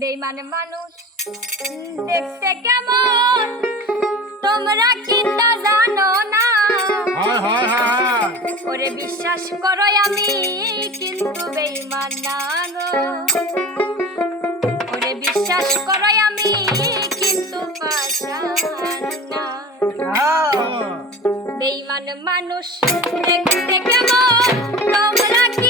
বেইমান মানুষ। দেখতে কেমন? তোমরা কি তা জানো না? ওরে বিশ্বাস করো আমি কিন্তু বেইমান না গো। ওরে বিশ্বাস করো আমি কিন্তু পাষাণ না। বেইমান মানুষ দেখতে কেমন? তোমরা কি